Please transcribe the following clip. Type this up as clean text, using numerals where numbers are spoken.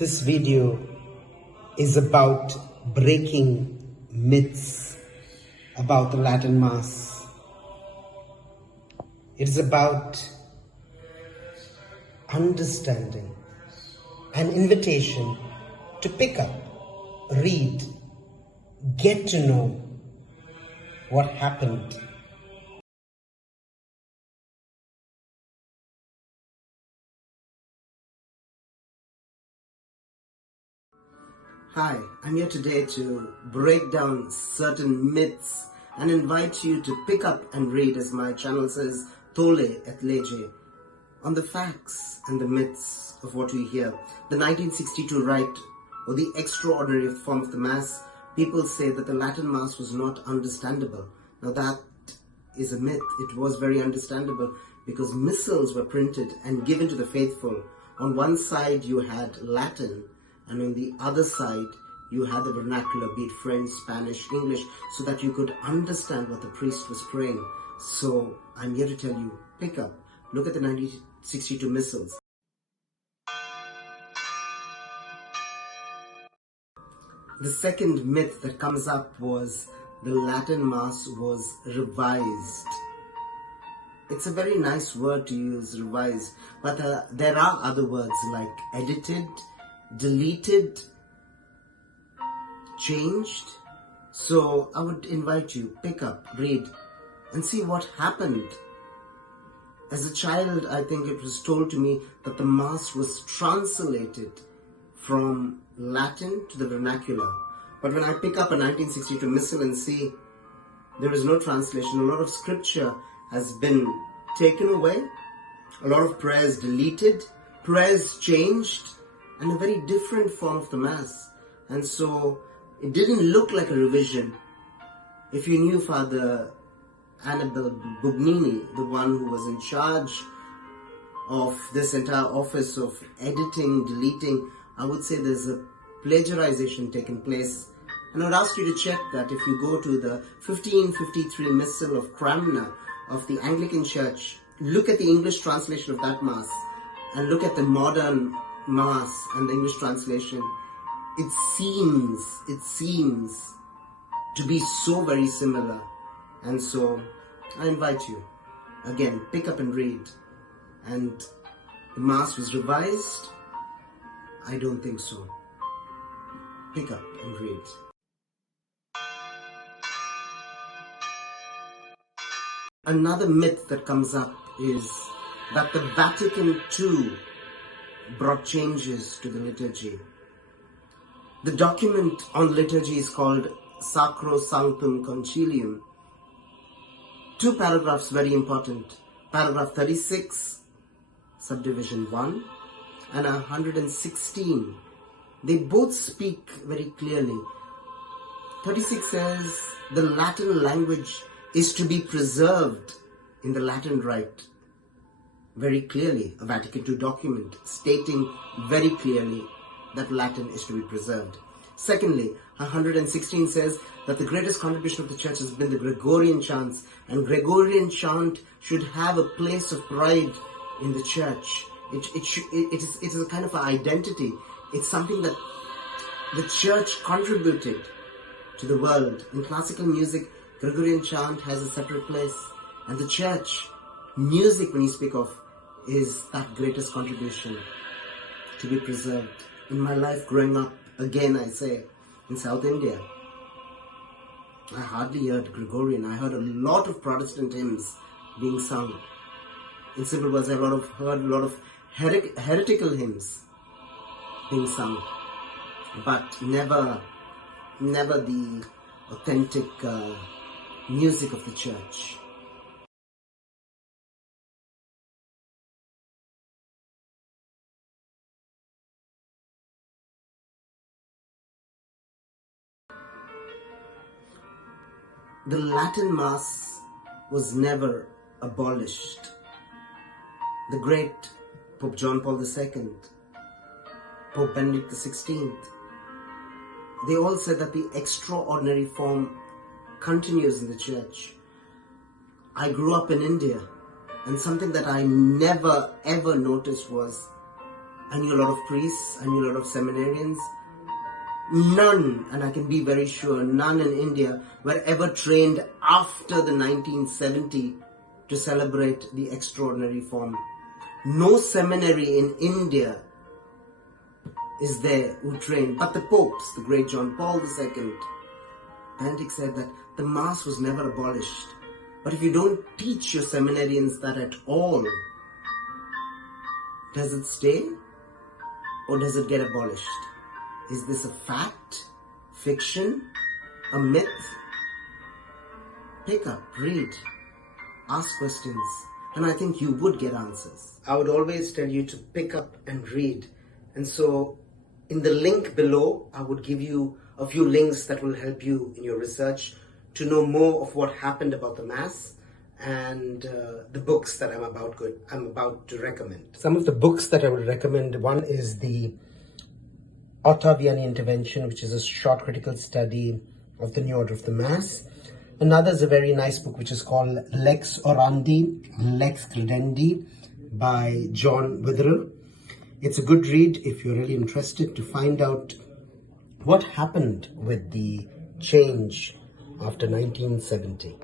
This video is about breaking myths about the Latin Mass. It is about understanding, an invitation to pick up, read, get to know what happened. Hi, I'm here today to break down certain myths and invite you to pick up and read, as my channel says, Tole et Lege, on the facts and the myths of what we hear. The 1962 rite, or the extraordinary form of the Mass, people say that the Latin Mass was not understandable. Now that is a myth. It was very understandable because missals were printed and given to the faithful. On one side you had Latin, and on the other side you had the vernacular, be it French, Spanish, English, so that you could understand what the priest was praying. So I'm here to tell you, pick up, look at the 1962 missals. The second myth that comes up was the Latin Mass was revised. It's a very nice word to use, revised, but there are other words like edited, deleted, changed. So I would invite you, pick up, read, and see what happened. As a child, I think it was told to me that the Mass was translated from Latin to the vernacular. But when I pick up a 1962 missal and see there is no translation, a lot of scripture has been taken away, a lot of prayers deleted, prayers changed, and a very different form of the Mass. And so it didn't look like a revision. If you knew Father Annabelle Bugnini, the one who was in charge of this entire office of editing, deleting, I would say there's a plagiarization taking place. And I would ask you to check that if you go to the 1553 Missal of Cranmer of the Anglican Church, look at the English translation of that Mass and look at the modern Mass and the English translation. It seems to be so very similar. And so I invite you, again, pick up and read. And the Mass was revised? I don't think so. Pick up and read. Another myth that comes up is that the Vatican.va brought changes to the liturgy. The document on liturgy is called Sacrosanctum Concilium. Two paragraphs very important. Paragraph 36, subdivision 1, and 116. They both speak very clearly. 36 says the Latin language is to be preserved in the Latin Rite. Very clearly, a Vatican II document stating very clearly that Latin is to be preserved. Secondly, 116 says that the greatest contribution of the Church has been the Gregorian chants, and Gregorian chant should have a place of pride in the Church. It is a kind of an identity. It's something that the Church contributed to the world. In classical music, Gregorian chant has a separate place, and the Church music, when you speak of, is that greatest contribution to be preserved. In my life growing up, again I say, in South India, I hardly heard Gregorian. I heard a lot of Protestant hymns being sung. In simple words, I heard a lot of heretical hymns being sung, but never the authentic music of the Church. The Latin Mass was never abolished. The great Pope John Paul II, Pope Benedict XVI, they all said that the extraordinary form continues in the Church. I grew up in India, and something that I never ever noticed was I knew a lot of priests, I knew a lot of seminarians. None, and I can be very sure, none in India were ever trained after the 1970 to celebrate the extraordinary form. No seminary in India is there who trained, but the popes, the great John Paul II, Benedict said that the Mass was never abolished. But if you don't teach your seminarians that at all, does it stay or does it get abolished? Is this a fact, fiction, a myth? Pick up, read, ask questions, and I think you would get answers. I would always tell you to pick up and read. And so in the link below, I would give you a few links that will help you in your research to know more of what happened about the Mass and the books that I'm about to recommend. Some of the books that I would recommend, one is the Ottaviani Intervention, which is a short critical study of the New Order of the Mass. Another is a very nice book which is called Lex Orandi, Lex Credendi by John Witherell. It's a good read if you're really interested to find out what happened with the change after 1970.